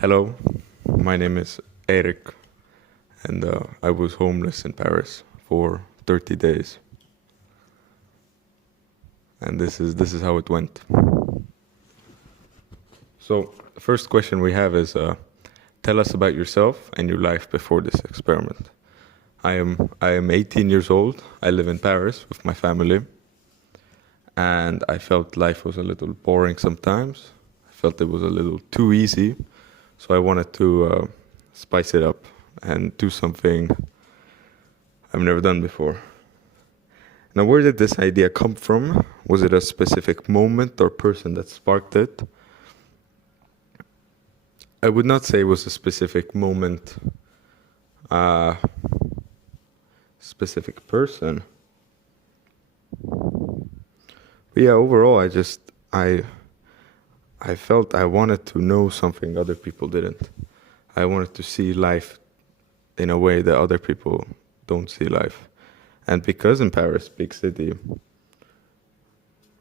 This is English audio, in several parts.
Hello, my name is Eric, and I was homeless in Paris for 30 days, and this is how it went. So, the first question we have is, tell us about yourself and your life before this experiment. I am 18 years old. I live in Paris with my family, and I felt life was a little boring sometimes. I felt it was a little too easy, so I wanted to spice it up and do something I've never done before. Now, where did this idea come from? Was it a specific moment or person that sparked it? I would not say it was a specific moment, a specific person. But yeah, overall, I I felt I wanted to know something other people didn't. I wanted to see life in a way that other people don't see life. And because in Paris, big city,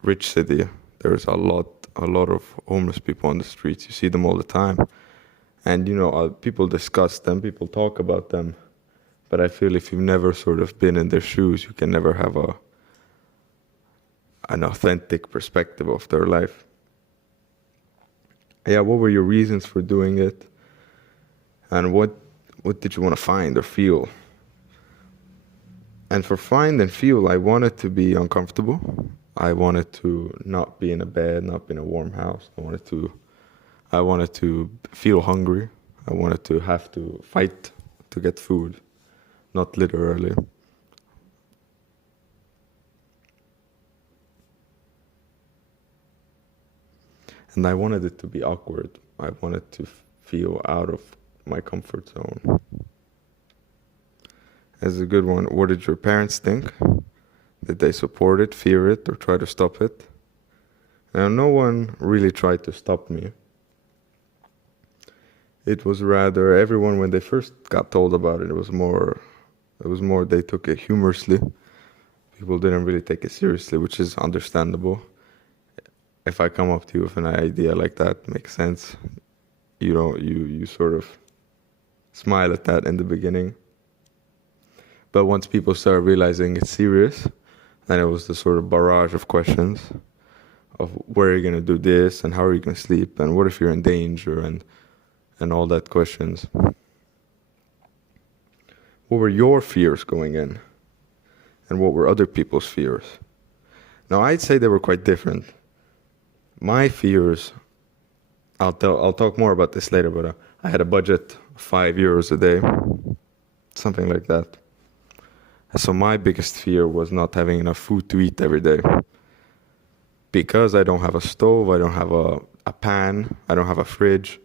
rich city, there's a lot of homeless people on the streets. You see them all the time. And people discuss them, people talk about them. But I feel if you've never sort of been in their shoes, you can never have an authentic perspective of their life. Yeah, what were your reasons for doing it? And what did you want to find or feel? And for find and feel, I wanted to be uncomfortable. I wanted to not be in a bed, not be in a warm house. I wanted to feel hungry. I wanted to have to fight to get food, not literally. And I wanted it to be awkward. I wanted to feel out of my comfort zone. As a good one, what did your parents think? Did they support it, fear it, or try to stop it? Now, no one really tried to stop me. It was rather everyone, when they first got told about it, it was more they took it humorously. People didn't really take it seriously, which is understandable. If I come up to you with an idea like that, makes sense. You sort of smile at that in the beginning. But once people started realizing it's serious, then it was the sort of barrage of questions of where are you going to do this, and how are you going to sleep, and what if you're in danger, and all that questions. What were your fears going in? And what were other people's fears? Now, I'd say they were quite different. My fears, I'll talk more about this later, but I had a budget of €5 a day, something like that. So my biggest fear was not having enough food to eat every day. Because I don't have a stove, I don't have a pan, I don't have a fridge.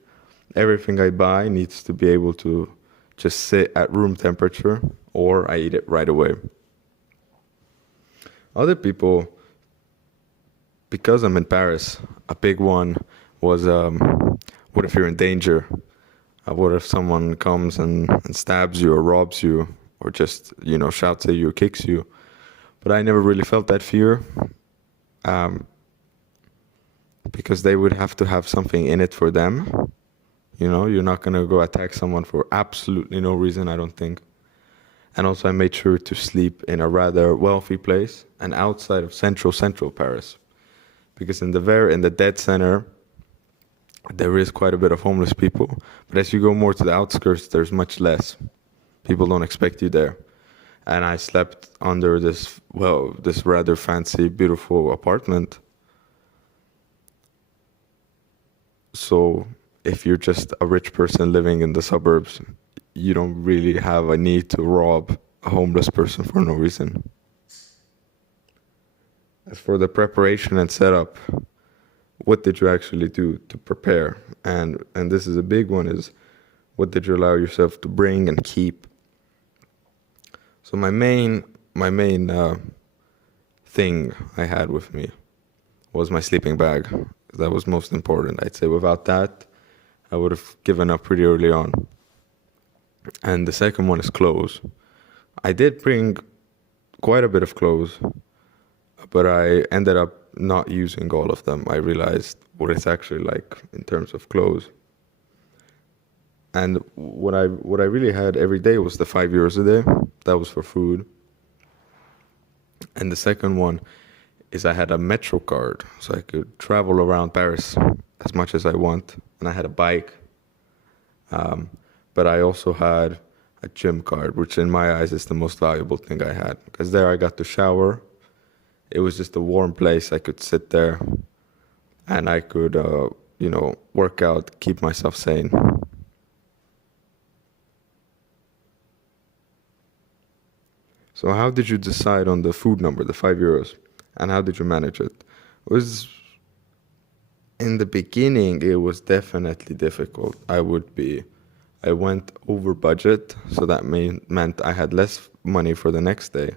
Everything I buy needs to be able to just sit at room temperature, or I eat it right away. Other people, because I'm in Paris, a big one was, what if you're in danger? What if someone comes and stabs you or robs you, or just, shouts at you or kicks you? But I never really felt that fear, because they would have to have something in it for them. You're not going to go attack someone for absolutely no reason, I don't think. And also I made sure to sleep in a rather wealthy place and outside of central Paris. Because in the dead center, there is quite a bit of homeless people. But as you go more to the outskirts, there's much less. People don't expect you there. And I slept under this rather fancy, beautiful apartment. So if you're just a rich person living in the suburbs, you don't really have a need to rob a homeless person for no reason. As for the preparation and setup, what did you actually do to prepare? And this is a big one, is what did you allow yourself to bring and keep? So my main thing I had with me was my sleeping bag. That was most important. I'd say without that, I would have given up pretty early on. And the second one is clothes. I did bring quite a bit of clothes, but I ended up not using all of them. I realized what it's actually like in terms of clothes. And what I really had every day was the 5 euros a day. That was for food. And the second one is I had a metro card, so I could travel around Paris as much as I want. And I had a bike, um, but I also had a gym card, which in my eyes is the most valuable thing I had, because there I got to shower. It was just a warm place. I could sit there, and I could, work out, keep myself sane. So how did you decide on the food number, the 5 euros, and how did you manage it? It was in the beginning, it was definitely difficult. I went over budget, so that meant I had less money for the next day,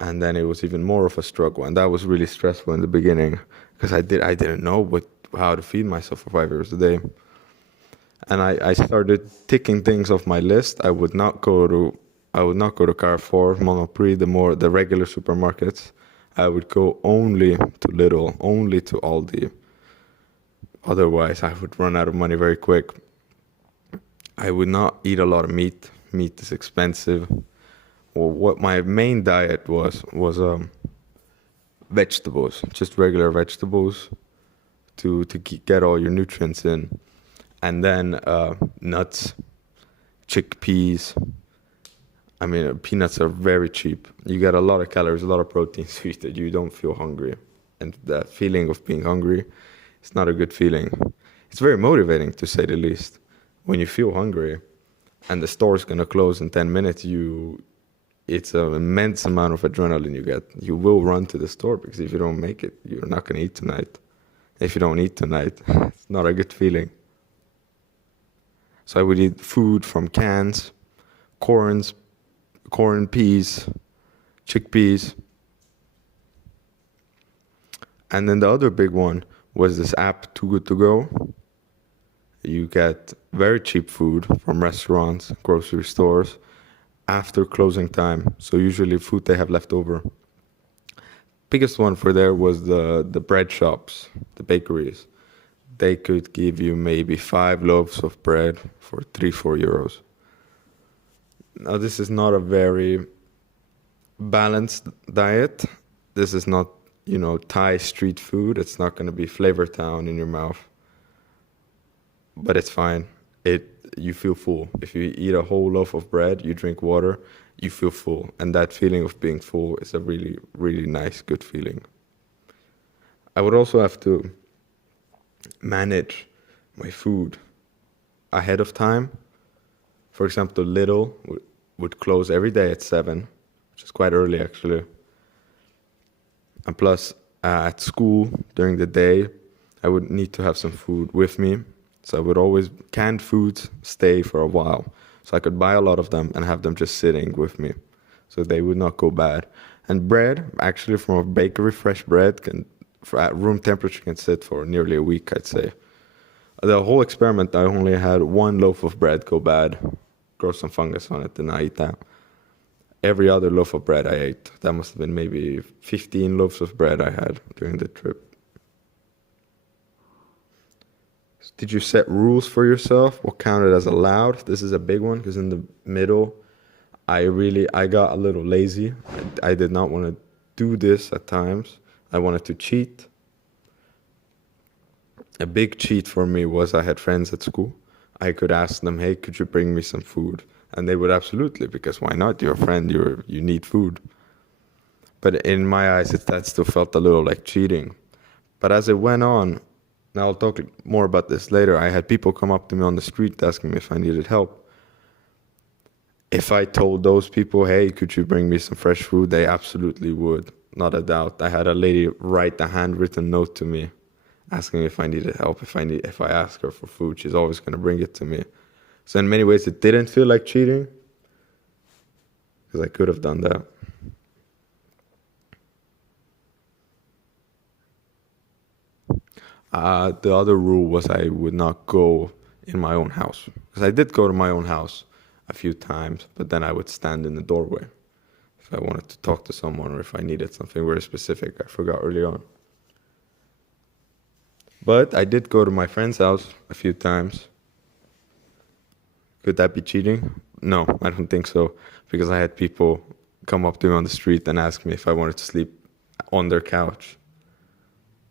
and then it was even more of a struggle, and that was really stressful in the beginning because I didn't know how to feed myself for 5 euros a day, and I started ticking things off my list. I would not go to Carrefour, Monoprix, the regular supermarkets. I would go only to Lidl, only to Aldi. Otherwise, I would run out of money very quick. I would not eat a lot of meat. Meat is expensive. Well, what my main diet was vegetables, just regular vegetables to get all your nutrients in, and then nuts, chickpeas. I mean, peanuts are very cheap. You get a lot of calories, a lot of protein, so that you don't feel hungry. And that feeling of being hungry, it's not a good feeling. It's very motivating, to say the least. When you feel hungry and the store's gonna close in 10 minutes, it's an immense amount of adrenaline you get. You will run to the store because if you don't make it, you're not gonna eat tonight. If you don't eat tonight, it's not a good feeling. So I would eat food from cans, corn, peas, chickpeas. And then the other big one was this app, Too Good To Go. You get very cheap food from restaurants, grocery stores after closing time. So usually food they have left over. Biggest one for there was the bread shops, the bakeries. They could give you maybe 5 loaves of bread for 3-4 euros. Now this is not a very balanced diet. This is not, Thai street food. It's not going to be Flavor Town in your mouth. But it's fine. You feel full. If you eat a whole loaf of bread, you drink water, you feel full. And that feeling of being full is a really, really nice, good feeling. I would also have to manage my food ahead of time. For example, Lidl would close every day at 7, which is quite early actually. And plus, at school during the day, I would need to have some food with me. So I would always, canned foods stay for a while. So I could buy a lot of them and have them just sitting with me. So they would not go bad. And bread, actually from a bakery, fresh bread at room temperature can sit for nearly a week, I'd say. The whole experiment, I only had 1 loaf of bread go bad, grow some fungus on it, and I eat that. Every other loaf of bread I ate. That must have been maybe 15 loaves of bread I had during the trip. Did you set rules for yourself? What counted as allowed? This is a big one because in the middle, I got a little lazy. I did not want to do this at times. I wanted to cheat. A big cheat for me was I had friends at school. I could ask them, hey, could you bring me some food? And they would absolutely, because why not? You're a friend, you need food. But in my eyes, that still felt a little like cheating. But as it went on, now I'll talk more about this later, I had people come up to me on the street asking me if I needed help. If I told those people, hey, could you bring me some fresh food? They absolutely would, not a doubt. I had a lady write a handwritten note to me asking if I needed help. If I ask her for food, she's always going to bring it to me. So in many ways, it didn't feel like cheating because I could have done that. The other rule was I would not go in my own house. Because I did go to my own house a few times, but then I would stand in the doorway if I wanted to talk to someone or if I needed something very specific I forgot early on. But I did go to my friend's house a few times. Could that be cheating? No, I don't think so, because I had people come up to me on the street and ask me if I wanted to sleep on their couch.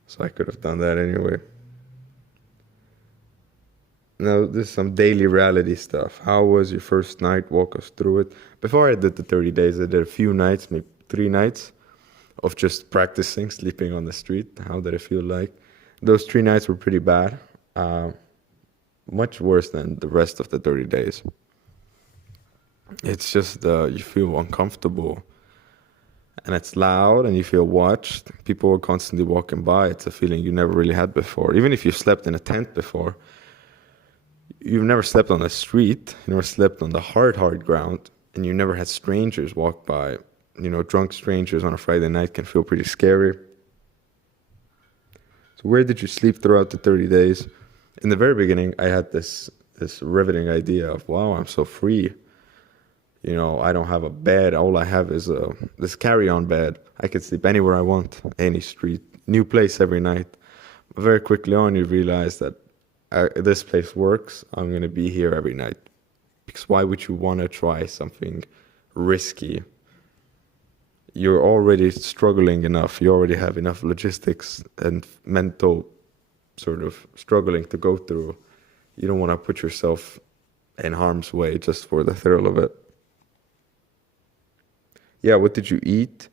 So I could have done that anyway. Now, this is some daily reality stuff. How was your first night? Walk us through it. Before I did the 30 days, I did a few nights, maybe 3 nights, of just practicing sleeping on the street. How did it feel like? Those 3 nights were pretty bad. Uh, Much worse than the rest of the 30 days. It's just you feel uncomfortable and it's loud and you feel watched. People are constantly walking by. It's a feeling you never really had before. Even if you slept in a tent before, you've never slept on the street, you never slept on the hard ground, and you never had strangers walk by. You know, drunk strangers on a Friday night can feel pretty scary. So where did you sleep throughout the 30 days? In the very beginning, I had this riveting idea of, wow, I'm so free. You know, I don't have a bed. All I have is this carry-on bed. I can sleep anywhere I want, any street, new place every night. But very quickly on, you realize that this place works. I'm going to be here every night. Because why would you want to try something risky? You're already struggling enough. You already have enough logistics and mental sort of struggling to go through. You don't want to put yourself in harm's way just for the thrill of it. Yeah, what did you eat?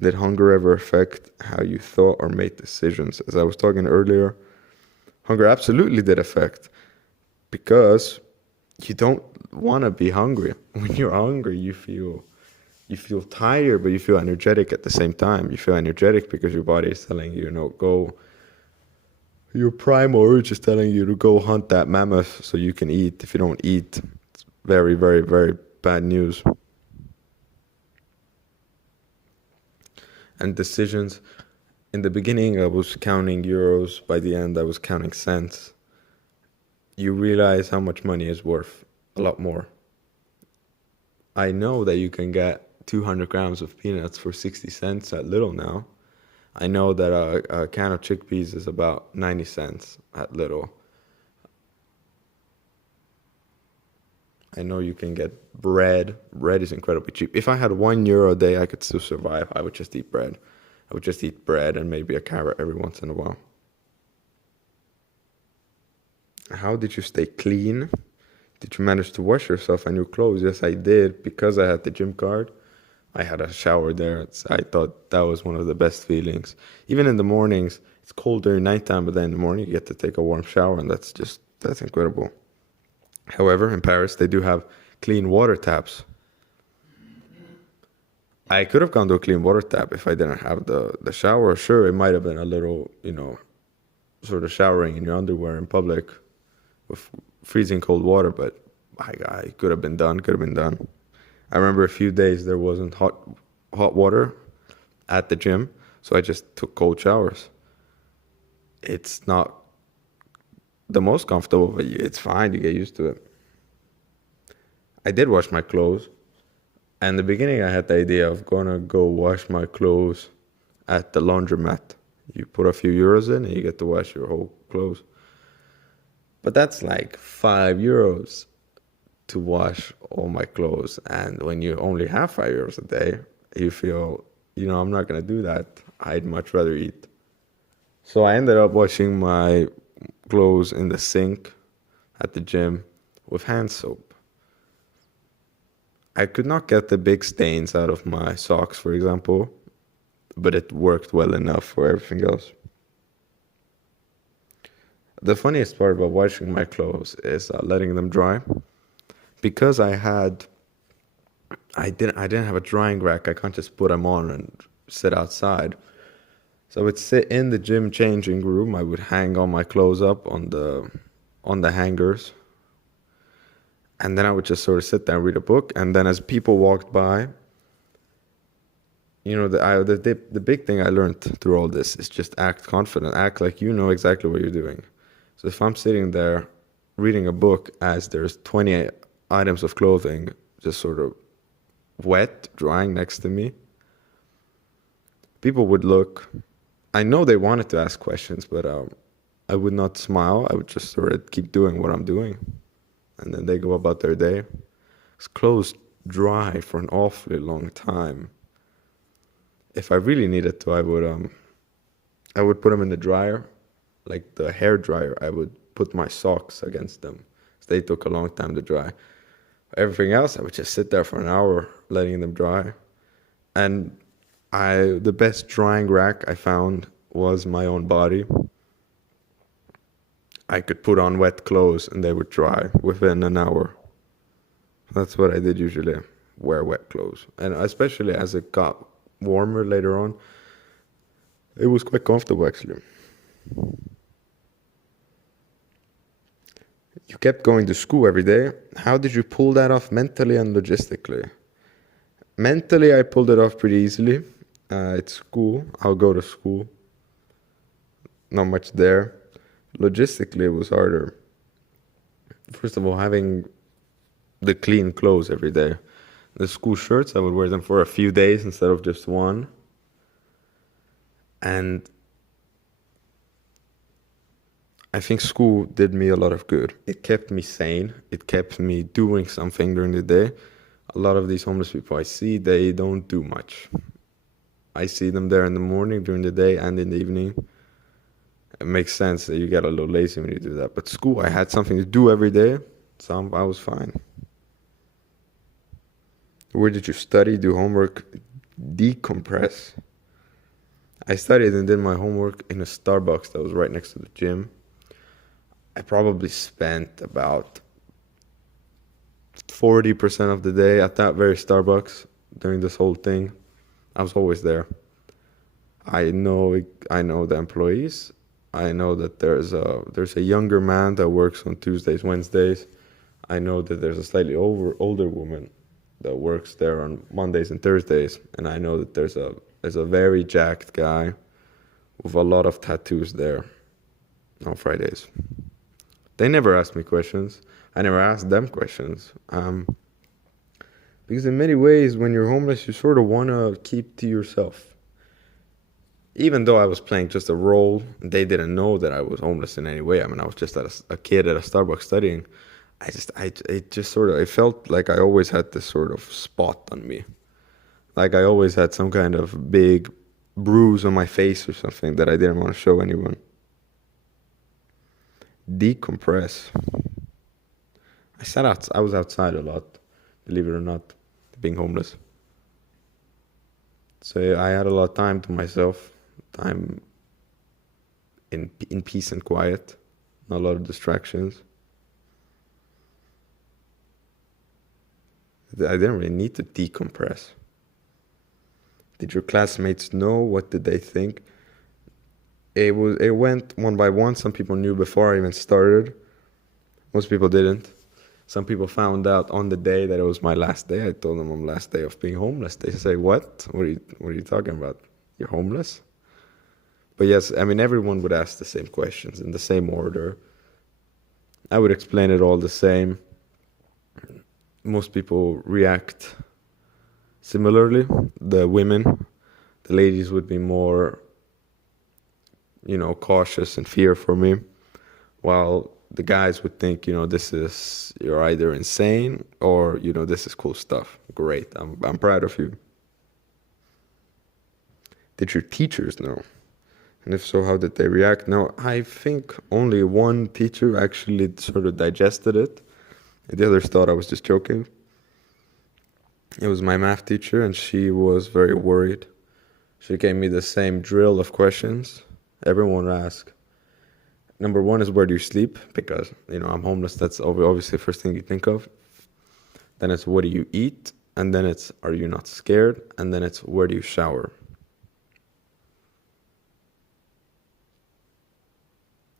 Did hunger ever affect how you thought or made decisions? As I was talking earlier, hunger absolutely did affect, because you don't want to be hungry. When you're hungry, you feel tired, but you feel energetic at the same time. You feel energetic because your body is telling you, go. Your primal urge is telling you to go hunt that mammoth so you can eat. If you don't eat, it's very, very, very bad news. And decisions. In the beginning, I was counting euros. By the end, I was counting cents. You realize how much money is worth. A lot more. I know that you can get 200 grams of peanuts for 60 cents at Lidl now. I know that a can of chickpeas is about 90 cents at Lidl. I know you can get bread. Bread is incredibly cheap. If I had €1 a day, I could still survive. I would just eat bread. I would just eat bread and maybe a carrot every once in a while. How did you stay clean? Did you manage to wash yourself and your clothes? Yes, I did. Because I had the gym card, I had a shower there. I thought that was one of the best feelings. Even in the mornings, it's cold during nighttime, but then in the morning you get to take a warm shower, and that's incredible. However, in Paris, they do have clean water taps. I could have gone to a clean water tap if I didn't have the shower. Sure, it might have been a little, sort of showering in your underwear in public with freezing cold water, but I could have been done. I remember a few days there wasn't hot water at the gym, so I just took cold showers. It's not the most comfortable, but it's fine. You get used to it. I did wash my clothes. And in the beginning, I had the idea of gonna go wash my clothes at the laundromat. You put a few euros in and you get to wash your whole clothes. But that's like €5 to wash all my clothes. And when you only have €5 a day, you feel, I'm not gonna do that. I'd much rather eat. So I ended up washing my clothes in the sink at the gym with hand soap. I could not get the big stains out of my socks, for example, but it worked well enough for everything else. The funniest part about washing my clothes is letting them dry. Because I didn't have a drying rack. I can't just put them on and sit outside. So I would sit in the gym changing room. I would hang all my clothes up on the hangers. And then I would just sort of sit there and read a book. And then as people walked by, the big thing I learned through all this is just act confident. Act like you know exactly what you're doing. So if I'm sitting there reading a book as there's 20 items of clothing just sort of wet, drying next to me, people would look. I know they wanted to ask questions, but I would not smile. I would just sort of keep doing what I'm doing. and then they go about their day. His clothes dry for an awfully long time. If I really needed to, I would put them in the dryer, like the hair dryer. I would put my socks against them. They took a long time to dry. Everything else, I would just sit there for an hour, letting them dry. And the best drying rack I found was my own body. I could put on wet clothes and they would dry within an hour. That's what I did usually, wear wet clothes. And especially as it got warmer later on, it was quite comfortable actually. You kept going to school every day. How did you pull that off mentally and logistically? Mentally, I pulled it off pretty easily. It's school. I'll go to school. Not much there. Logistically, it was harder. First of all, having the clean clothes every day. The school shirts, I would wear them for a few days instead of just one. And I think school did me a lot of good. It kept me sane. It kept me doing something during the day. A lot of these homeless people I see, they don't do much. I see them there in the morning, during the day, and in the evening. It makes sense that you get a little lazy when you do that. But school, I had something to do every day, so I was fine. Where did you study, do homework, decompress? I studied and did my homework in a Starbucks that was right next to the gym. I probably spent about 40% of the day at that very Starbucks during this whole thing. I was always there. I know the employees. I know that there's a younger man that works on Tuesdays, Wednesdays. I know that there's a slightly older woman that works there on Mondays and Thursdays, and I know that there's a very jacked guy with a lot of tattoos there on Fridays. They never asked me questions. I never asked them questions. Because in many ways, when you're homeless, you sort of want to keep to yourself. Even though I was playing just a role, they didn't know that I was homeless in any way. I mean, I was just a kid at a Starbucks studying. It felt like I always had this sort of spot on me. Like I always had some kind of big bruise on my face or something that I didn't want to show anyone. Decompress. I was outside a lot, believe it or not, being homeless. So I had a lot of time to myself, time in peace and quiet, not a lot of distractions. I didn't really need to decompress. Did your classmates know? What did they think? It went one by one. Some people knew before I even started. Most people didn't. Some people found out on the day that it was my last day. I told them on the last day of being homeless. They say, "What? What are you talking about? You're homeless?" But yes, I mean everyone would ask the same questions in the same order. I would explain it all the same. Most people react similarly. The women, the ladies would be more, cautious and fear for me, while the guys would think, you're either insane or, this is cool stuff. Great. I'm proud of you. Did your teachers know? And if so, how did they react? No, I think only one teacher actually sort of digested it. The others thought I was just joking. It was my math teacher, and she was very worried. She gave me the same drill of questions everyone would ask. Number one is, where do you sleep? Because, I'm homeless. That's obviously the first thing you think of. Then it's, what do you eat? And then it's, are you not scared? And then it's, where do you shower?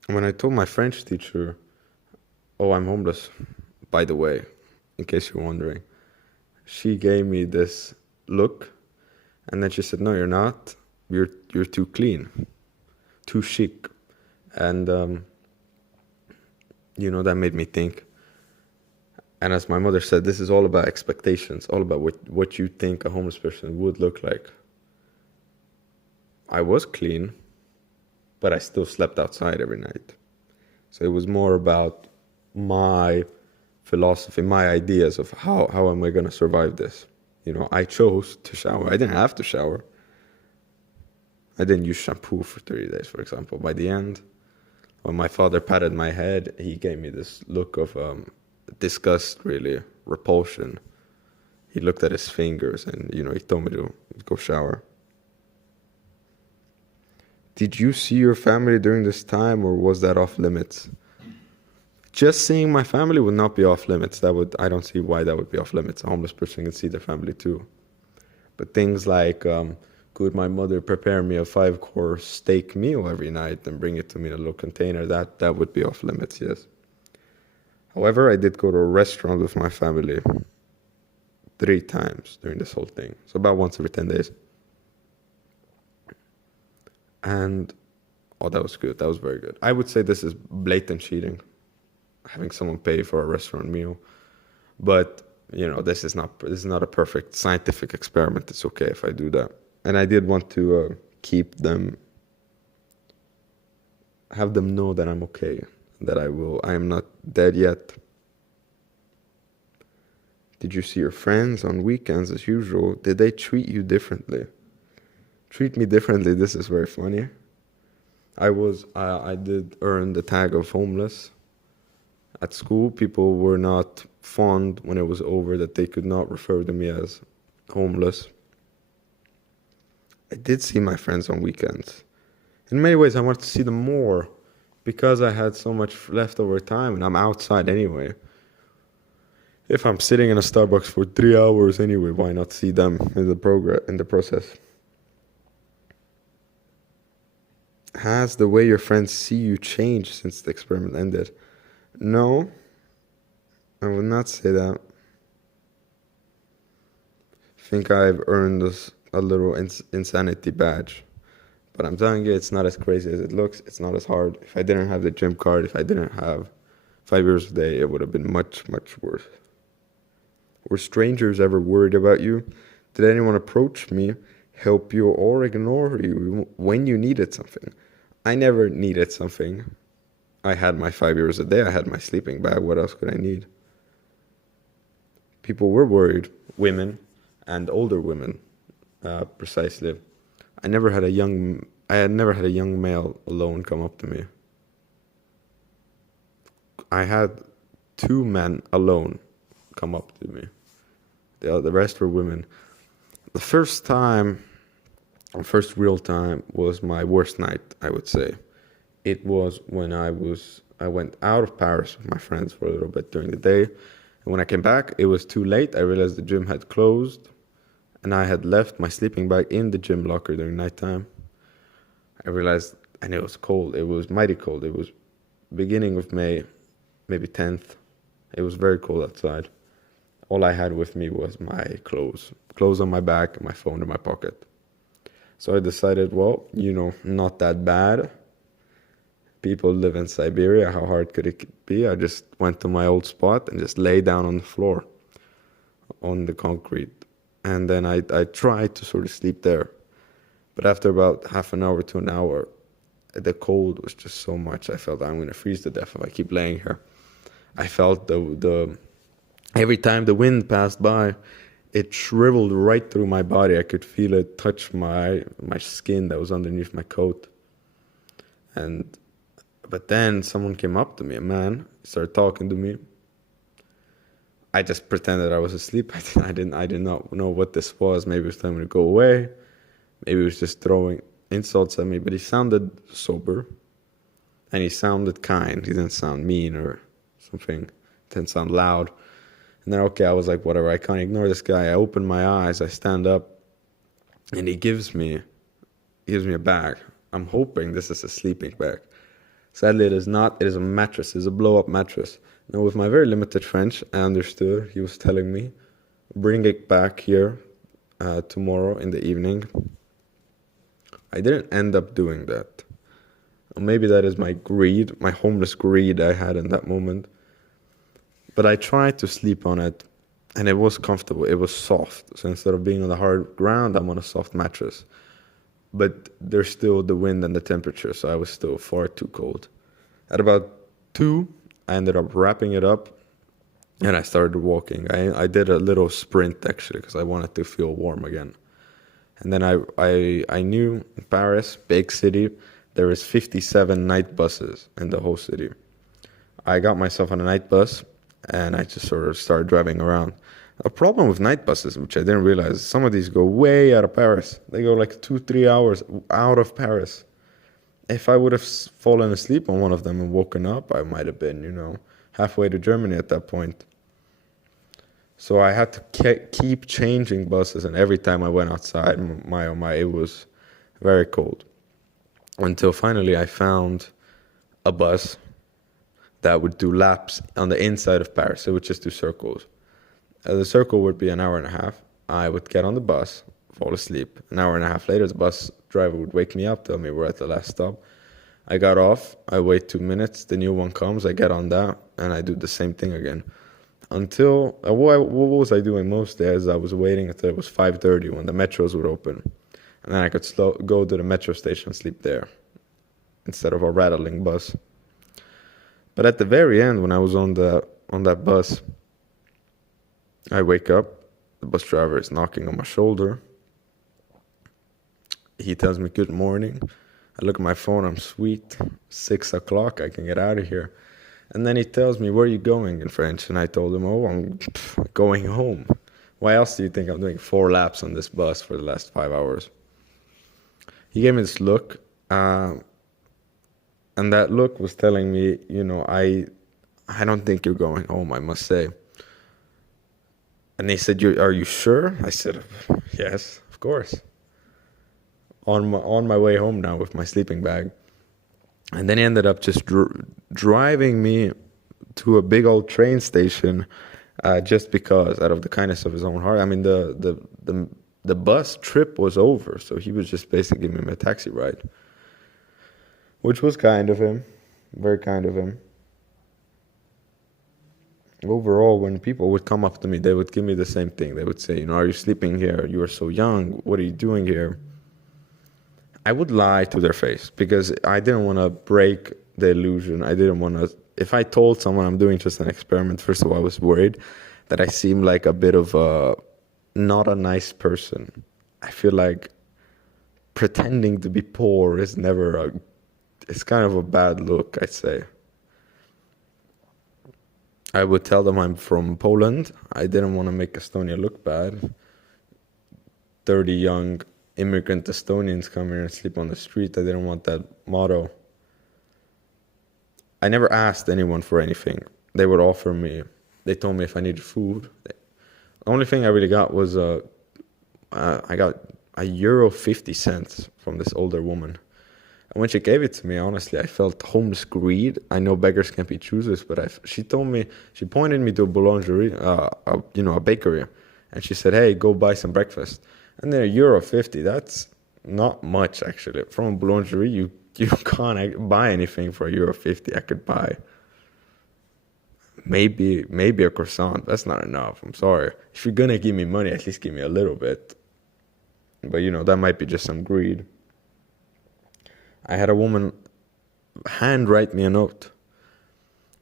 When I told my French teacher, oh, I'm homeless, by the way, in case you're wondering, she gave me this look, and then she said, no, you're not. You're too clean, too chic. And, that made me think. And as my mother said, this is all about expectations, all about what you think a homeless person would look like. I was clean, but I still slept outside every night. So it was more about my philosophy, my ideas of how am I going to survive this. I chose to shower. I didn't have to shower. I didn't use shampoo for 30 days, for example. By the end, when my father patted my head, he gave me this look of disgust, really, repulsion. He looked at his fingers and, he told me to go shower. Did you see your family during this time, or was that off limits? Just seeing my family would not be off limits. I don't see why that would be off limits. A homeless person can see their family too. But things like, could my mother prepare me a 5-course steak meal every night and bring it to me in a little container? That would be off limits, yes. However, I did go to a restaurant with my family 3 times during this whole thing. So about once every 10 days. And, that was good. That was very good. I would say this is blatant cheating, having someone pay for a restaurant meal. But, this is not a perfect scientific experiment. It's okay if I do that. And I did want to have them know that I'm okay, that I am not dead yet. Did you see your friends on weekends as usual? Did they treat you differently? Treat me differently, this is very funny. I did earn the tag of homeless. At school, people were not fond when it was over that they could not refer to me as homeless. I did see my friends on weekends. In many ways, I wanted to see them more because I had so much leftover time and I'm outside anyway. If I'm sitting in a Starbucks for 3 hours anyway, why not see them in the process? Has the way your friends see you changed since the experiment ended? No, I would not say that. I think I've earned a little insanity badge. But I'm telling you, it's not as crazy as it looks. It's not as hard. If I didn't have the gym card, if I didn't have 5 euros a day, it would have been much, much worse. Were strangers ever worried about you? Did anyone approach me, help you, or ignore you when you needed something? I never needed something. I had my 5 euros a day. I had my sleeping bag. What else could I need? People were worried, women and older women, precisely. I had never had a young male alone come up to me. I had 2 men alone come up to me. The rest were women. The first real time was my worst night, I would say. It was when I went out of Paris with my friends for a little bit during the day. And when I came back, it was too late. I realized the gym had closed. And I had left my sleeping bag in the gym locker during nighttime. I realized, and it was cold. It was mighty cold. It was beginning of May, maybe 10th. It was very cold outside. All I had with me was my clothes on my back and my phone in my pocket. So I decided, well, not that bad. People live in Siberia. How hard could it be? I just went to my old spot and just lay down on the floor, on the concrete. And then I tried to sort of sleep there. But after about half an hour to an hour, the cold was just so much. I felt I'm going to freeze to death if I keep laying here. I felt every time the wind passed by, it shriveled right through my body. I could feel it touch my skin that was underneath my coat. But then someone came up to me, a man, started talking to me. I just pretended I was asleep. I did not know what this was. Maybe it was telling me to go away. Maybe he was just throwing insults at me. But he sounded sober. And he sounded kind. He didn't sound mean or something. He didn't sound loud. And then, I was like, whatever. I can't ignore this guy. I open my eyes. I stand up. And he gives me a bag. I'm hoping this is a sleeping bag. Sadly, it is not. It is a mattress. It is a blow-up mattress. Now, with my very limited French, I understood. He was telling me, bring it back here tomorrow in the evening. I didn't end up doing that. Maybe that is my greed, my homeless greed I had in that moment. But I tried to sleep on it, and it was comfortable. It was soft. So instead of being on the hard ground, I'm on a soft mattress. But there's still the wind and the temperature, so I was still far too cold. At about 2, I ended up wrapping it up and I started walking. I did a little sprint actually because I wanted to feel warm again. And then I knew in Paris, big city, there is 57 night buses in the whole city. I got myself on a night bus and I just sort of started driving around. A problem with night buses, which I didn't realize, some of these go way out of Paris. They go like 2, 3 hours out of Paris. If I would have fallen asleep on one of them and woken up, I might have been, halfway to Germany at that point. So I had to keep changing buses, and every time I went outside, oh my, it was very cold. Until finally I found a bus that would do laps on the inside of Paris. It would just do circles. The circle would be an hour and a half. I would get on the bus, fall asleep. An hour and a half later, the bus driver would wake me up, tell me we're at the last stop. I got off, I wait 2 minutes, the new one comes, I get on that, and I do the same thing again. Until, what was I doing most days? I was waiting until it was 5:30 when the metros would open. And then I could go to the metro station and sleep there instead of a rattling bus. But at the very end, when I was on that bus, I wake up, the bus driver is knocking on my shoulder. He tells me, good morning. I look at my phone, I'm sweet, 6 o'clock, I can get out of here. And then he tells me, where are you going in French? And I told him, I'm going home. Why else do you think I'm doing 4 laps on this bus for the last 5 hours? He gave me this look, and that look was telling me, I don't think you're going home, I must say. And he said, are you sure? I said, yes, of course. On my way home now with my sleeping bag. And then he ended up just driving me to a big old train station just because, out of the kindness of his own heart. I mean, the bus trip was over, so he was just basically giving me a taxi ride. Which was kind of him. Very kind of him. Overall, when people would come up to me, they would give me the same thing. They would say, are you sleeping here? You are so young. What are you doing here? I would lie to their face because I didn't want to break the illusion. I didn't want to. If I told someone I'm doing just an experiment, first of all, I was worried that I seemed like a bit of not a nice person. I feel like pretending to be poor is it's kind of a bad look, I'd say. I would tell them I'm from Poland. I didn't want to make Estonia look bad. 30 young immigrant Estonians come here and sleep on the street. I didn't want that motto. I never asked anyone for anything. They would offer me. They told me if I needed food. The only thing I really got was I got €1.50 from this older woman. And when she gave it to me, honestly, I felt homeless greed. I know beggars can't be choosers, but she pointed me to a boulangerie, a bakery, and she said, "Hey, go buy some breakfast." And then €1.50, that's not much actually. From a boulangerie, you can't buy anything for €1.50. I could buy maybe a croissant. That's not enough. I'm sorry. If you're gonna give me money, at least give me a little bit. But that might be just some greed. I had a woman handwrite me a note.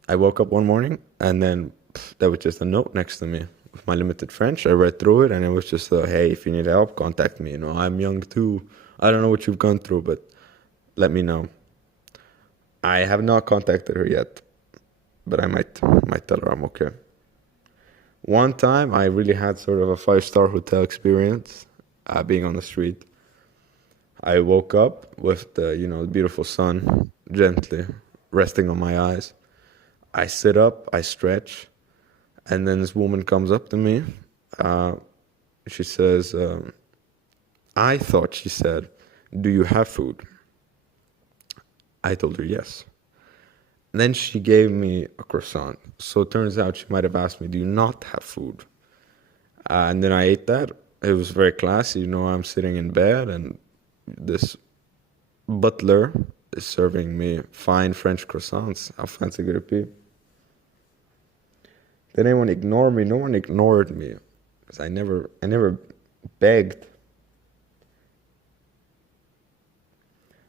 I woke up one morning and then there was just a note next to me. With my limited French, I read through it and it was just, hey, if you need help, contact me. I'm young too. I don't know what you've gone through, but let me know. I have not contacted her yet, but I might tell her I'm okay. One time, I really had sort of a 5-star hotel experience, being on the street. I woke up with the beautiful sun gently resting on my eyes. I sit up, I stretch. And then this woman comes up to me. She says, I thought, she said, do you have food? I told her yes. And then she gave me a croissant. So it turns out she might have asked me, do you not have food? And then I ate that. It was very classy. I'm sitting in bed and this butler is serving me fine French croissants. How fancy could it be? Did anyone ignore me? No one ignored me because I never begged.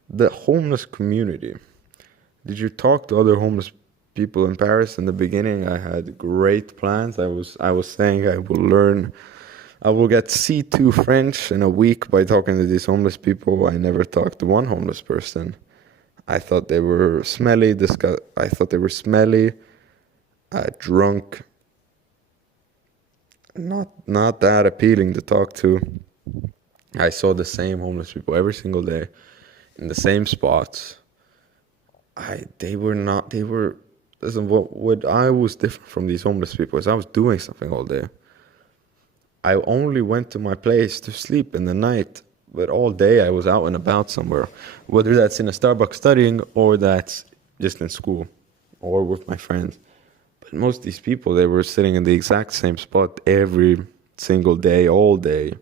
The homeless community. Did you talk to other homeless people in Paris in the beginning. I had great plans. I was saying I will get C2 French in a week by talking to these homeless people. I never talked to one homeless person. I thought they were smelly, I thought they were smelly, drunk, not that appealing to talk to. I saw the same homeless people every single day in the same spots. They were not, they were, listen, what I was different from these homeless people is I was doing something all day. I only went to my place to sleep in the night, but all day I was out and about somewhere, whether that's in a Starbucks studying or that's just in school or with my friends. But most of these people, they were sitting in the exact same spot every single day, all day,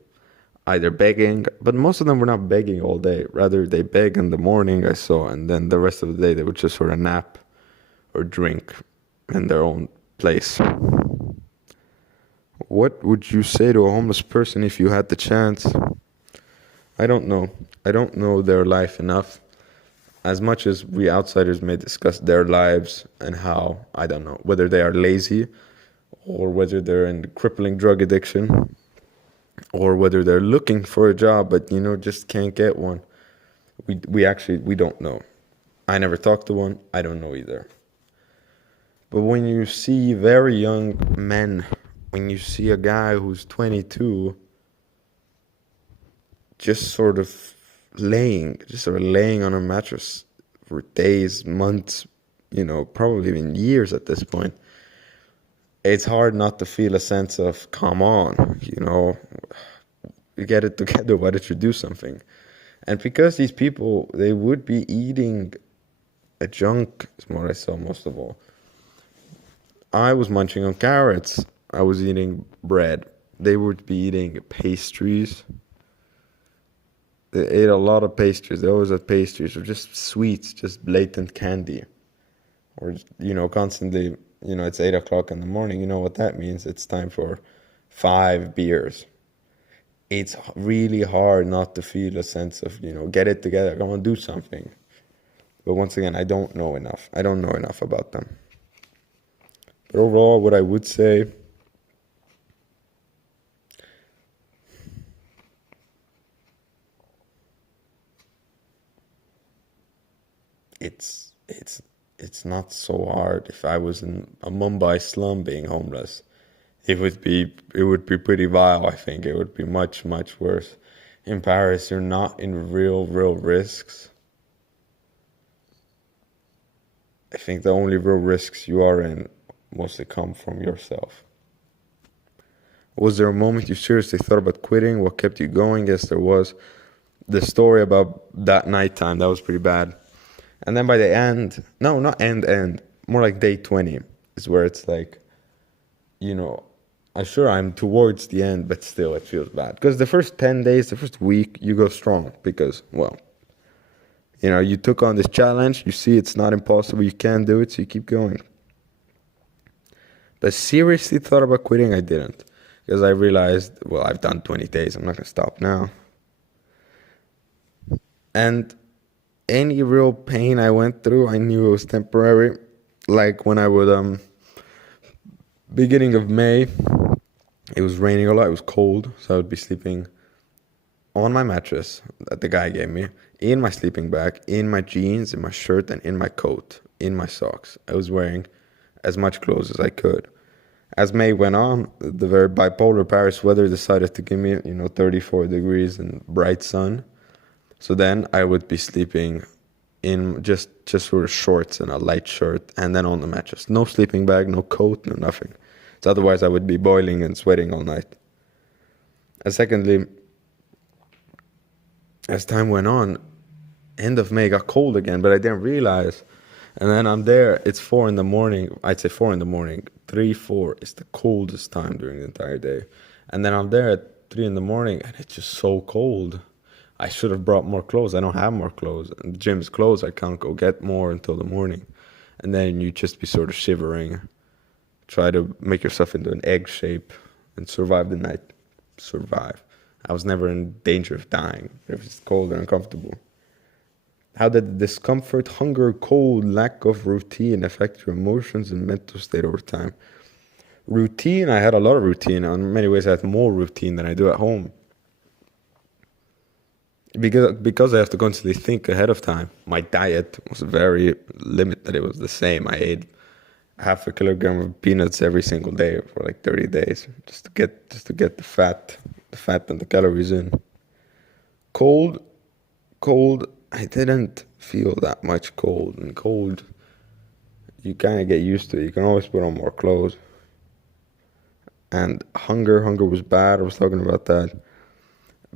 either begging, but most of them were not begging all day. Rather, they beg in the morning, I saw, and then the rest of the day they would just sort of nap or drink in their own place. What would you say to a homeless person if you had the chance? I don't know. I don't know their life enough. As much as we outsiders may discuss their lives and how, I don't know, whether they are lazy or whether they're in crippling drug addiction or whether they're looking for a job but, just can't get one. We don't know. I never talked to one. I don't know either. But when you see very young men, when you see a guy who's 22 just sort of laying on a mattress for days, months, probably even years at this point, it's hard not to feel a sense of, come on, you get it together, why don't you do something? And because these people, they would be eating a junk, is what I saw most of all. I was munching on carrots. I was eating bread. They would be eating pastries. They ate a lot of pastries. They always had pastries or just sweets, just blatant candy. Or, constantly, it's 8 o'clock in the morning. You know what that means. It's time for 5 beers. It's really hard not to feel a sense of, get it together. Come on, do something. But once again, I don't know enough. I don't know enough about them. But overall, what I would say, it's not so hard. If I was in a Mumbai slum being homeless, it would be pretty vile. I think it would be much, much worse. In Paris, you're not in real risks. I think the only real risks you are in mostly come from yourself. Was there a moment you seriously thought about quitting? What kept you going? Yes, there was. The story about that nighttime, that was pretty bad. And then by the end, no, not end, more like day 20 is where it's like, I'm towards the end, but still it feels bad. Because the first 10 days, the first week, you go strong because, you took on this challenge, you see it's not impossible, you can do it, so you keep going. But seriously thought about quitting, I didn't. Because I realized, I've done 20 days, I'm not going to stop now. And any real pain I went through, I knew it was temporary. Like when I would, beginning of May, it was raining a lot, it was cold, so I would be sleeping on my mattress that the guy gave me, in my sleeping bag, in my jeans, in my shirt, and in my coat, in my socks. I was wearing as much clothes as I could. As May went on, the very bipolar Paris weather decided to give me, 34 degrees and bright sun. So then I would be sleeping in just sort of shorts and a light shirt, and then on the mattress. No sleeping bag, no coat, no nothing. So otherwise I would be boiling and sweating all night. And secondly, as time went on, end of May got cold again, but I didn't realize. And then I'm there, it's 4 in the morning. I'd say 4 in the morning. 3, 4 is the coldest time during the entire day. And then I'm there at 3 in the morning, and it's just so cold. I should have brought more clothes. I don't have more clothes. And the gym's closed. I can't go get more until the morning. And then you just be sort of shivering. Try to make yourself into an egg shape and survive the night. Survive. I was never in danger of dying. It was just cold and uncomfortable. How did the discomfort, hunger, cold, lack of routine affect your emotions and mental state over time? Routine, I had a lot of routine. In many ways, I had more routine than I do at home. Because I have to constantly think ahead of time. My diet was very limited. It was the same. I ate half a kilogram of peanuts every single day for like 30 days just to get the fat and the calories in. Cold, cold. I didn't feel that much cold, and cold you kind of get used to it. You can always put on more clothes. And hunger was bad. I was talking about that.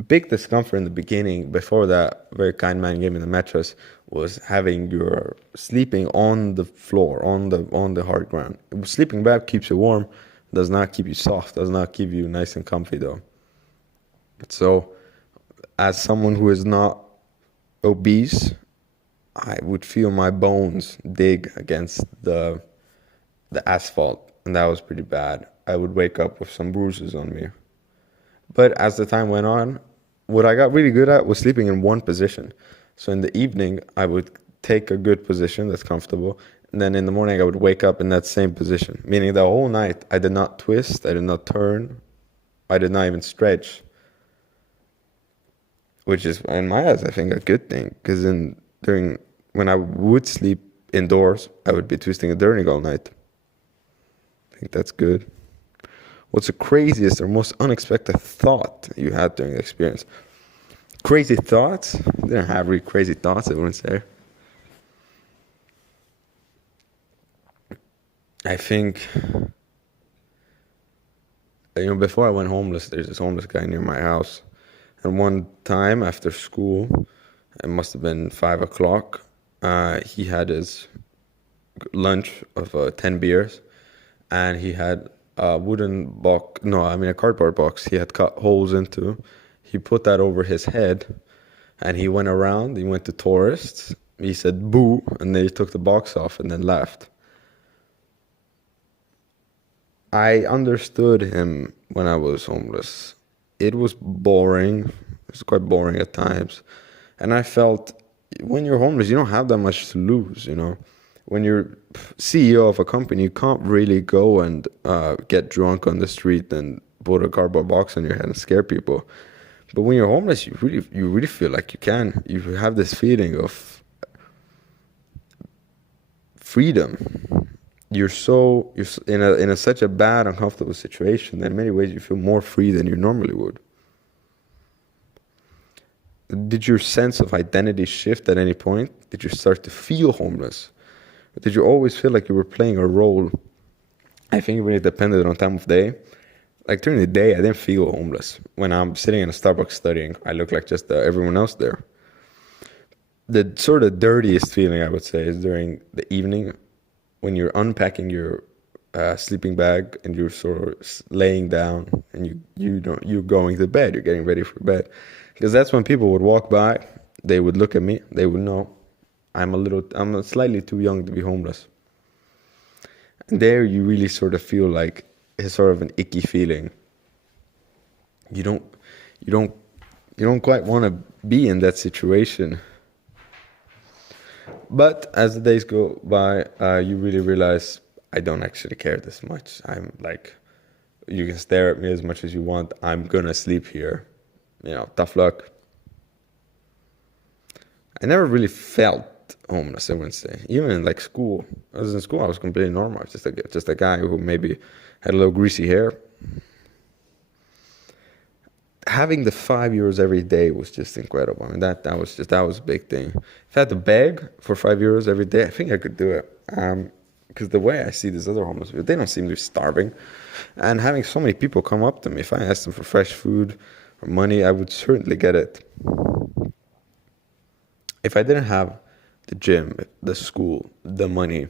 Big discomfort in the beginning. Before that, very kind man gave me the mattress. Was having your sleeping on the floor, on the hard ground. Sleeping back keeps you warm, does not keep you soft, does not keep you nice and comfy though. So, as someone who is not obese, I would feel my bones dig against the asphalt, and that was pretty bad. I would wake up with some bruises on me. But as the time went on, what I got really good at was sleeping in one position. So in the evening, I would take a good position that's comfortable, and then in the morning, I would wake up in that same position, meaning the whole night I did not twist, I did not turn, I did not even stretch, which is in my eyes, I think, a good thing. Because during when I would sleep indoors, I would be twisting and turning all night. I think that's good. What's the craziest or most unexpected thought you had during the experience? Crazy thoughts? I didn't have really crazy thoughts, I wouldn't say. I think, before I went homeless, there's this homeless guy near my house. And one time after school, it must have been 5 o'clock, he had his lunch of 10 beers, and he had a wooden box, no, I mean a cardboard box he had cut holes into. He put that over his head, and he went around, he went to tourists, he said boo, and they took the box off and then left. I understood him when I was homeless. It was boring. It was quite boring at times. And I felt when you're homeless, you don't have that much to lose. When you're CEO of a company, you can't really go and get drunk on the street and put a cardboard box on your head and scare people. But when you're homeless, you really feel like you can. You have this feeling of freedom. You're in such a bad, uncomfortable situation that in many ways you feel more free than you normally would. Did your sense of identity shift at any point? Did you start to feel homeless? Or did you always feel like you were playing a role? I think it really depended on time of day. Like during the day, I didn't feel homeless. When I'm sitting in a Starbucks studying, I look like just everyone else there. The sort of dirtiest feeling, I would say, is during the evening when you're unpacking your sleeping bag and you're sort of laying down and you're going to bed. You're getting ready for bed, because that's when people would walk by. They would look at me. They would know I'm slightly too young to be homeless. And there, you really sort of feel like it's sort of an icky feeling. You don't quite want to be in that situation. But as the days go by, you really realize I don't actually care this much. I'm like, you can stare at me as much as you want. I'm gonna sleep here. Tough luck. I never really felt homeless, I wouldn't say. Even in like school. I was in school, I was completely normal. I was just a guy who maybe had a little greasy hair. Having the 5 euros every day was just incredible. I mean, that was a big thing. If I had to beg for 5 euros every day, I think I could do it. Because the way I see these other homeless people, they don't seem to be starving. And having so many people come up to me, if I asked them for fresh food or money, I would certainly get it. If I didn't have the gym, the school, the money,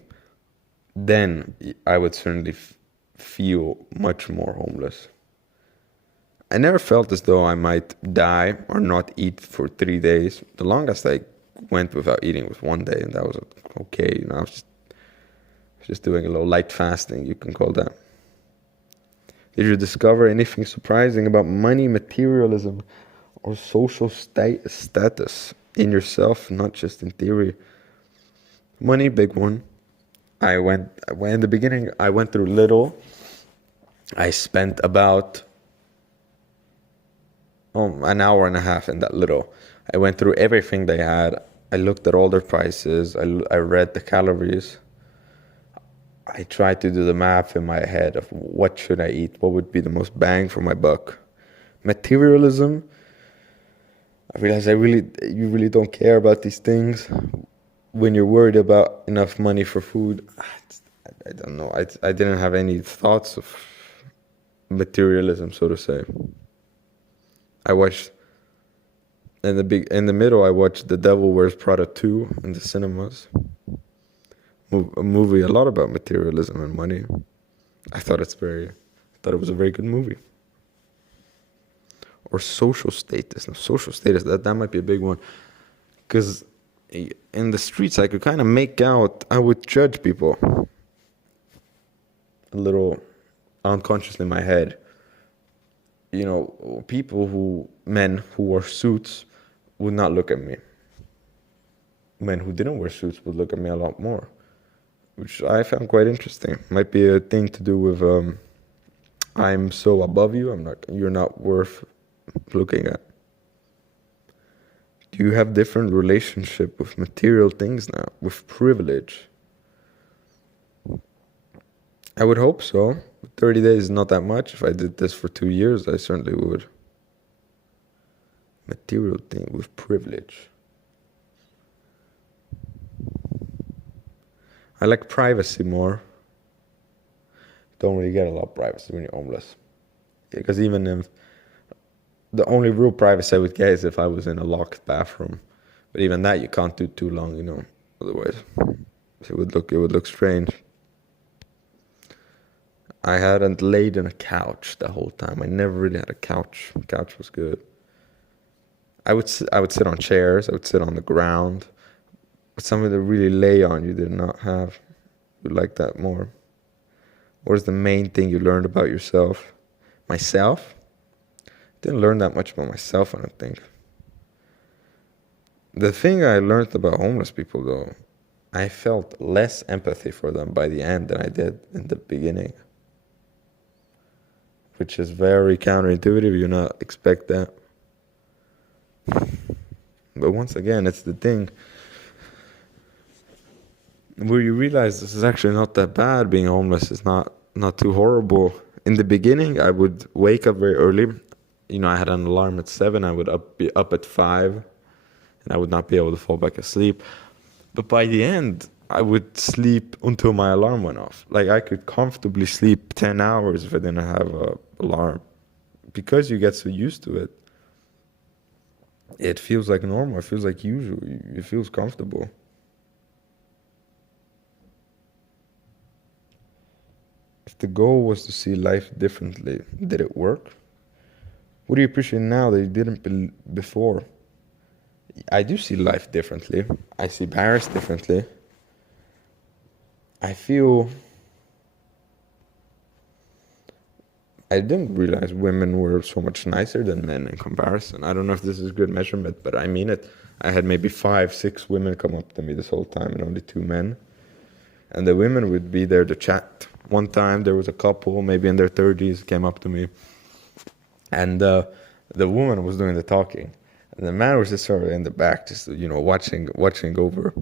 then I would certainly feel much more homeless. I never felt as though I might die or not eat for 3 days. The longest I went without eating was 1 day, and that was okay. I was just doing a little light fasting, you can call that. Did you discover anything surprising about money, materialism, or social status in yourself, not just in theory. Money, big one. In the beginning, I went through little. I spent about an hour and a half in that little. I went through everything they had. I looked at all their prices. I read the calories. I tried to do the math in my head of what should I eat, what would be the most bang for my buck. Materialism, I realized you really don't care about these things when you're worried about enough money for food. I don't know. I didn't have any thoughts of materialism, so to say. I watched in the middle. I watched The Devil Wears Prada 2 in the cinemas. A movie a lot about materialism and money. I thought it was a very good movie. Or social status. Now, social status, that might be a big one. Because in the streets, I could kind of make out, I would judge people a little unconsciously in my head. You know, men who wore suits would not look at me. Men who didn't wear suits would look at me a lot more, which I found quite interesting. Might be a thing to do with I'm so above you, you're not worth looking at. Do you have different relationship with material things now, with privilege? I would hope so. 30 days is not that much. If I did this for 2 years, I certainly would. Material thing with privilege. I like privacy more. Don't really get a lot of privacy when you're homeless. Because even if the only real privacy I would get is if I was in a locked bathroom. But even that you can't do too long, you know. Otherwise, it would look strange. I hadn't laid on a couch the whole time. I never really had a couch. The couch was good. I would sit on chairs. I would sit on the ground. But something to really lay on you did not have. You like that more. What is the main thing you learned about yourself? Myself? Didn't learn that much about myself, I don't think. The thing I learned about homeless people, though, I felt less empathy for them by the end than I did in the beginning. Which is very counterintuitive. You not expect that. But once again, it's the thing where you realize this is actually not that bad. Being homeless is not too horrible. In the beginning, I would wake up very early. You know, I had an alarm at 7. I would be up at 5, and I would not be able to fall back asleep. But by the end, I would sleep until my alarm went off. Like, I could comfortably sleep 10 hours if I didn't have an alarm. Because you get so used to it, it feels like normal. It feels like usual. It feels comfortable. If the goal was to see life differently, did it work? What do you appreciate now that you didn't before? I do see life differently. I see Paris differently. I didn't realize women were so much nicer than men in comparison. I don't know if this is good measurement, but I mean it. I had maybe 5, 6 women come up to me this whole time and only 2 men. And the women would be there to chat. One time there was a couple, maybe in their 30s, came up to me. And the woman was doing the talking. And the man was just sort of in the back, just, you know, watching over.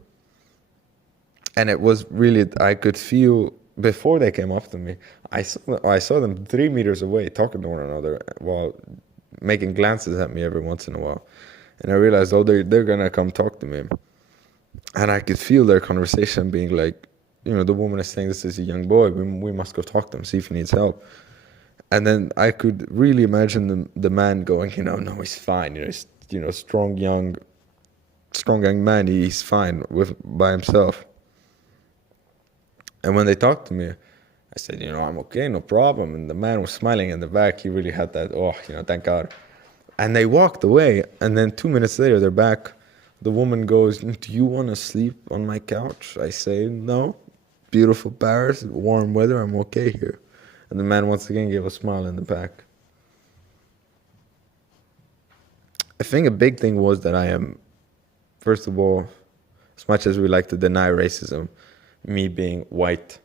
And it was really, I could feel, before they came up to me, I saw them 3 meters away talking to one another while making glances at me every once in a while. And I realized, they're going to come talk to me. And I could feel their conversation being like, you know, the woman is saying, this is a young boy. We must go talk to him, see if he needs help. And then I could really imagine the man going, you know, no, he's fine. You know, he's, you know, strong young man. He's fine by himself. And when they talked to me, I said, you know, I'm okay, no problem. And the man was smiling in the back. He really had that, you know, thank God. And they walked away. And then 2 minutes later, they're back. The woman goes, do you want to sleep on my couch? I say, no. Beautiful Paris, warm weather, I'm okay here. And the man once again gave a smile in the back. I think a big thing was that I am First of all, as much as we like to deny racism, me being white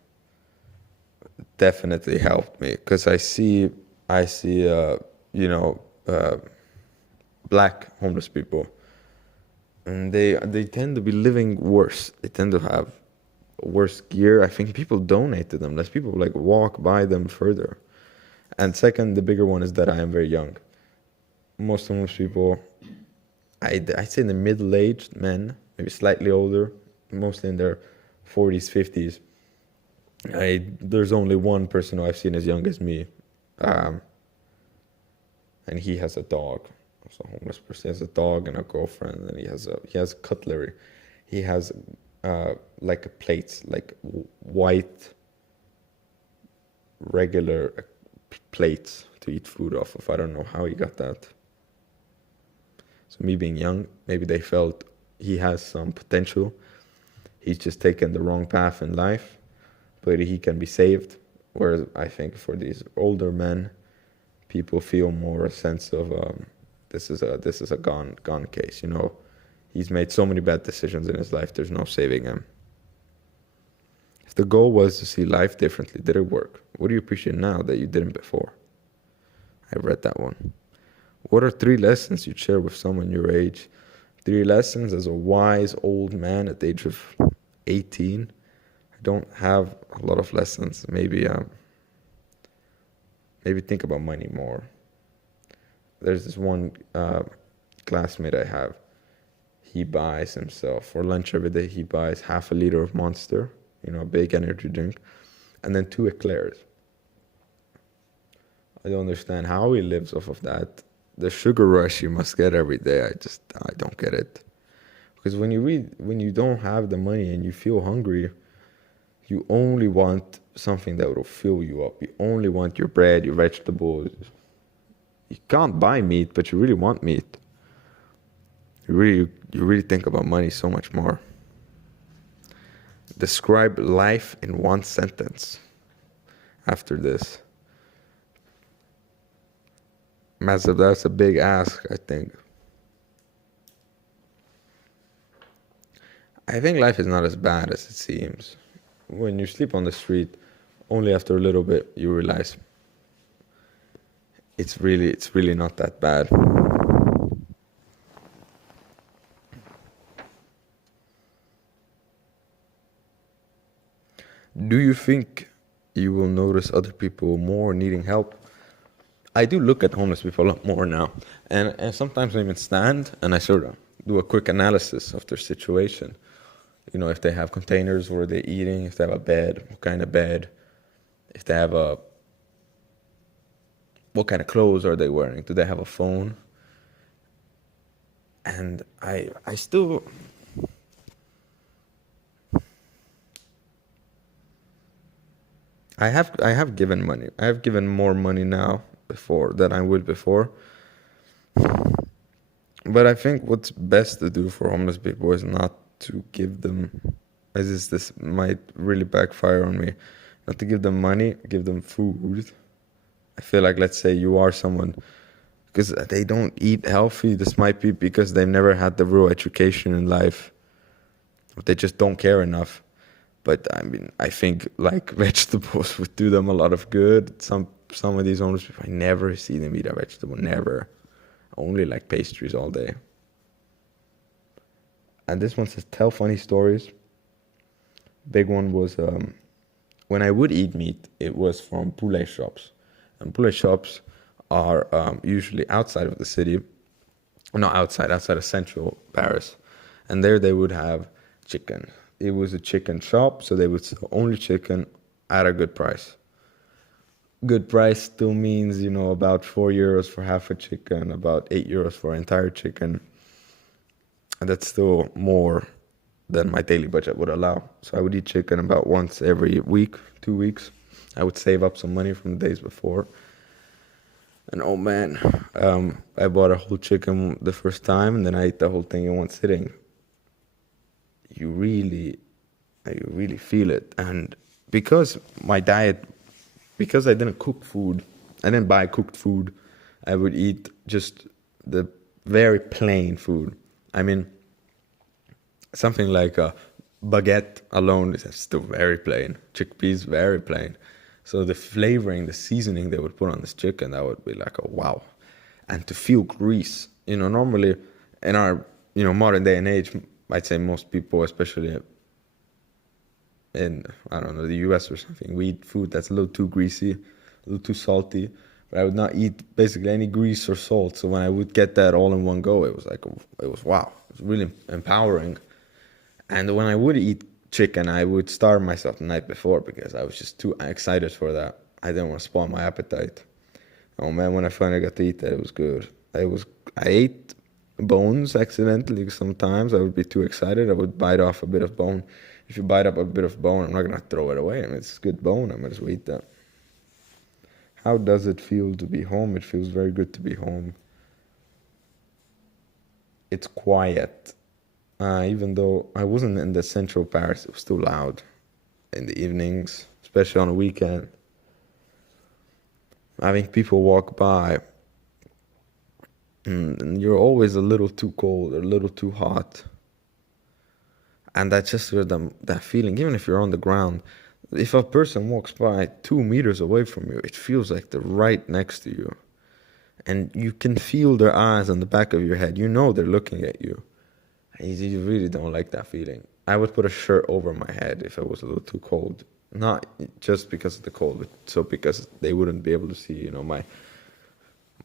definitely helped me because I see you know uh, black homeless people, and they tend to be living worse. They tend to have worse gear. I think people donate to them. Less people like walk by them further. And second, the bigger one is that I am very young. Most homeless people, I'd say the middle-aged men, maybe slightly older, mostly in their 40s, 50s. There's only one person who I've seen as young as me, um, and he has a dog. So a homeless person has a dog and a girlfriend, and he has cutlery. He has like plates, like white regular plates to eat food off of. I don't know how he got that. So me being young, maybe they felt he has some potential. He's just taken the wrong path in life, but he can be saved. Whereas I think for these older men, people feel more a sense of this is a gone case. You know, he's made so many bad decisions in his life. There's no saving him. If the goal was to see life differently, did it work? What do you appreciate now that you didn't before? I read that one. What are 3 lessons you'd share with someone your age? 3 lessons as a wise old man at the age of 18. I don't have a lot of lessons. Maybe think about money more. There's this one classmate I have. He buys himself for lunch every day. He buys half a liter of Monster, you know, a big energy drink, and then 2 eclairs. I don't understand how he lives off of that. The sugar rush you must get every day. I don't get it. Because when you don't have the money and you feel hungry, you only want something that will fill you up. You only want your bread, your vegetables. You can't buy meat, but you really want meat. You really think about money so much more. Describe life in 1 sentence after this. Massive, that's a big ask, I think. I think life is not as bad as it seems. When you sleep on the street, only after a little bit you realize it's really not that bad. Do you think you will notice other people more needing help? I do look at homeless people a lot more now. And sometimes I even stand and I sort of do a quick analysis of their situation. You know, if they have containers where they're eating, if they have a bed, what kind of bed, if they have what kind of clothes are they wearing? Do they have a phone? And I still, I have given money. I have given more money now before than I would before. But I think what's best to do for homeless people is not to give them, as this might really backfire on me, not to give them money, give them food. I feel like, let's say you are someone, because they don't eat healthy, this might be because they've never had the real education in life. They just don't care enough. But I mean, I think like vegetables would do them a lot of good. Some of these homeless people, I never see them eat a vegetable, never. Only like pastries all day. And this one says, tell funny stories. Big one was when I would eat meat, it was from poulet shops. And poulet shops are usually outside of the city. Not outside of central Paris. And there they would have chicken. It was a chicken shop, so they would sell only chicken at a good price. Good price still means, you know, about €4 for half a chicken, about €8 for an entire chicken. And that's still more than my daily budget would allow. So I would eat chicken about once every week, 2 weeks. I would save up some money from the days before. And oh man, I bought a whole chicken the first time, and then I ate the whole thing in one sitting. You really feel it. And because my diet, because I didn't cook food, I didn't buy cooked food, I would eat just the very plain food. I mean, Something like a baguette alone is still very plain. Chickpeas very plain. So the flavoring, the seasoning they would put on this chicken, that would be like a wow. And to feel grease, normally in our modern day and age, I'd say most people, especially in I don't know the U.S. or something, we eat food that's a little too greasy, a little too salty. But I would not eat basically any grease or salt. So when I would get that all in one go, it was like it was wow. It was really empowering. And when I would eat chicken, I would starve myself the night before because I was just too excited for that. I didn't want to spoil my appetite. Oh man, when I finally got to eat that, it was good. I ate bones accidentally sometimes. I would be too excited. I would bite off a bit of bone. If you bite up a bit of bone, I'm not gonna throw it away. I mean, it's good bone. I'm gonna just eat that. How does it feel to be home? It feels very good to be home. It's quiet. Even though I wasn't in the central Paris, it was still loud in the evenings, especially on a weekend. Having people walk by, and you're always a little too cold or a little too hot. And that's just that feeling, even if you're on the ground, if a person walks by 2 meters away from you, it feels like they're right next to you. And you can feel their eyes on the back of your head. You know they're looking at you. And you really don't like that feeling. I would put a shirt over my head if it was a little too cold. Not just because of the cold, but so because they wouldn't be able to see, my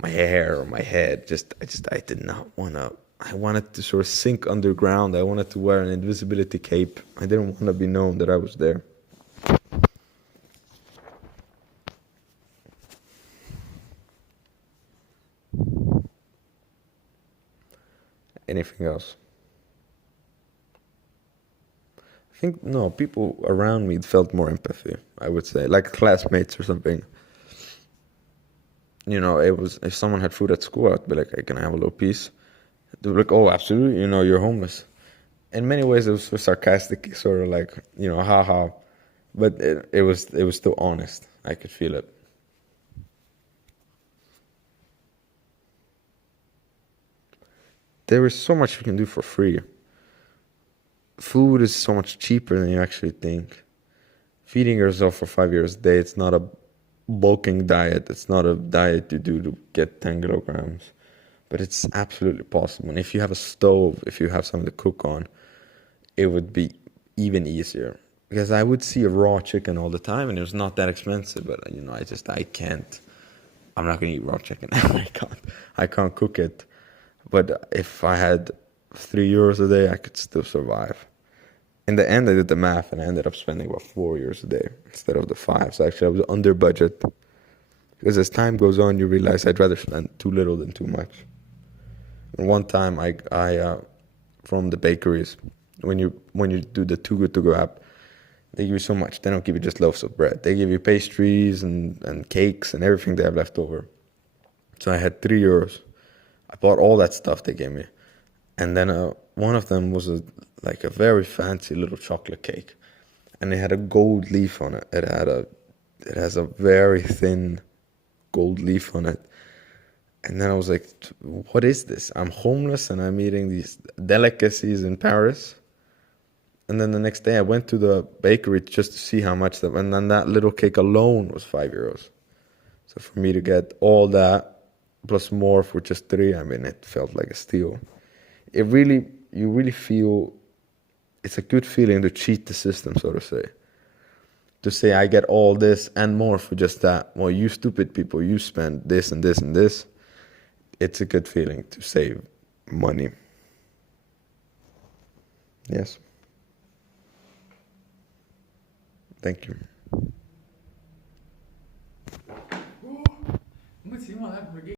hair or my head. I did not want to. I wanted to sort of sink underground. I wanted to wear an invisibility cape. I didn't want to be known that I was there. Anything else? I think no, people around me felt more empathy, I would say, like classmates or something. It was if someone had food at school, I'd be like, "Hey, can I have a little piece?" They were like, "Oh, absolutely, you're homeless." In many ways, it was so sarcastic, sort of like, haha, but it was still honest. I could feel it. There is so much you can do for free. Food is so much cheaper than you actually think. Feeding yourself for 5 years a day, it's not a bulking diet. It's not a diet you do to get 10 kilograms. But it's absolutely possible. And if you have a stove, if you have something to cook on, it would be even easier. Because I would see a raw chicken all the time and it was not that expensive. But, I can't. I'm not going to eat raw chicken. I can't cook it. But if I had €3 a day, I could still survive. In the end, I did the math and I ended up spending about €4 a day instead of the five. So actually, I was under budget. Because as time goes on, you realize I'd rather spend too little than too much. And one time, I from the bakeries, when you do the Too Good To Go app, they give you so much. They don't give you just loaves of bread. They give you pastries and cakes and everything they have left over. So I had €3. I bought all that stuff they gave me. And then one of them was like a very fancy little chocolate cake. And it had a gold leaf on it. It has a very thin gold leaf on it. And then I was like, what is this? I'm homeless and I'm eating these delicacies in Paris. And then the next day I went to the bakery just to see how much that, and then that little cake alone was €5. So for me to get all that plus more for just three, I mean, it felt like a steal. You really feel, it's a good feeling to cheat the system, so to say. To say, I get all this and more for just that. Well, you stupid people, you spend this and this and this. It's a good feeling to save money. Yes. Thank you.